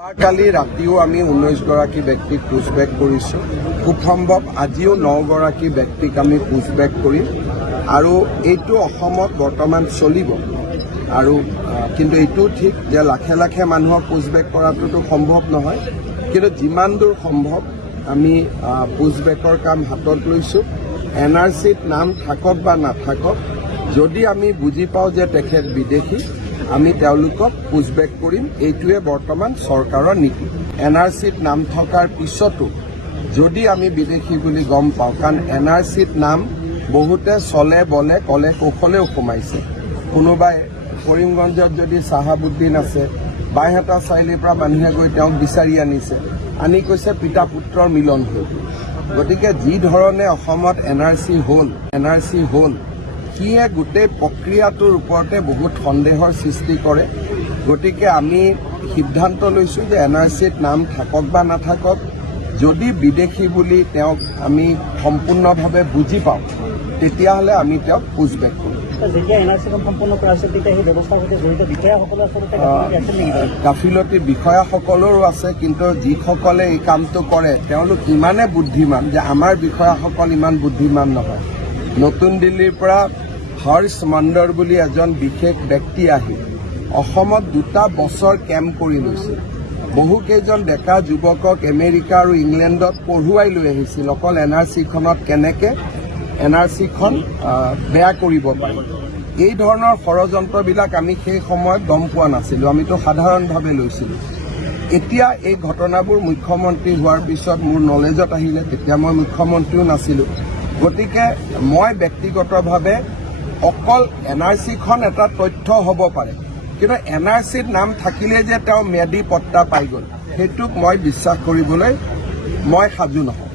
কালি ৰাতিও আমি 19 গৰাকী ব্যক্তিক পুছবেক কৰিছোঁ। খুব সম্ভৱ আজিও 9 গৰাকী ব্যক্তিক আমি পুছবেক কৰিম আৰু এইটো অসমত বৰ্তমান চলিব। আৰু কিন্তু এইটো ঠিক যে লাখে লাখে মানুহক পুছবেক কৰাটোতো সম্ভৱ নহয়, কিন্তু যিমান দূৰ সম্ভৱ আমি পুছবেকৰ কাম হাতত লৈছোঁ। NRCত নাম থাকক বা নাথাকক, যদি আমি বুজি পাওঁ যে তেখেত বিদেশী, আমি তেওঁলোকক পুছবেক কৰিম। এইটোৱে বৰ্তমান চৰকাৰৰ নীতি। NRCত নাম থকাৰ পিছতো যদি আমি বিদেশী বুলি গম পাওঁ, কাৰণ NRCত নাম বহুতে চলে বলে কলে কৌশলেও সোমাইছে। কোনোবাই কৰিমগঞ্জত যদি চাহাবুদ্দিন আছে, বাইহাটা চাৰিআলিৰ পৰা মানুহে গৈ তেওঁক বিচাৰি আনিছে, আনি কৈছে পিতা পুত্ৰৰ মিলন হ'ল। গতিকে যি ধৰণে অসমত NRC হ'ল সিয়ে গোটেই প্ৰক্ৰিয়াটোৰ ওপৰতে বহুত সন্দেহৰ সৃষ্টি কৰে। গতিকে আমি সিদ্ধান্ত লৈছোঁ যে NRCত নাম থাকক বা নাথাকক, যদি বিদেশী বুলি তেওঁক আমি সম্পূৰ্ণভাৱে বুজি পাওঁ, তেতিয়াহ'লে আমি তেওঁক পুছবেক কৰিম। গাফিলতি বিষয়াসকলৰো আছে, কিন্তু যিসকলে এই কামটো কৰে তেওঁলোক ইমানে বুদ্ধিমান যে আমাৰ বিষয়াসকল ইমান বুদ্ধিমান নহয়। নতুন দিল্লীৰ পৰা হৰ্ষ মণ্ডৰ বুলি এজন বিশেষ ব্যক্তি আহি অসমত 2টা বছৰ কেম্প কৰি লৈছিল। বহুকেইজন ডেকা যুৱকক আমেৰিকা আৰু ইংলেণ্ডত পঢ়ুৱাই লৈ আহিছিল অকল NRCখনত কেনেকৈ NRCখন বেয়া কৰিব পাৰি। এই ধৰণৰ ষড়যন্ত্ৰবিলাক আমি সেই সময়ত গম পোৱা নাছিলোঁ, আমিতো সাধাৰণভাৱে লৈছিলোঁ। এতিয়া এই ঘটনাবোৰ মুখ্যমন্ত্ৰী হোৱাৰ পিছত মোৰ নলেজত আহিলে, তেতিয়া মই মুখ্যমন্ত্ৰীও নাছিলোঁ। গতিকে মই ব্যক্তিগতভাৱে অকল NRCখন এটা তথ্য হ'ব পাৰে, কিন্তু NRCত নাম থাকিলে যে তেওঁ ম্যাদী পট্টা পাই গ'ল, সেইটোক মই বিশ্বাস কৰিবলৈ মই সাজু নহওঁ।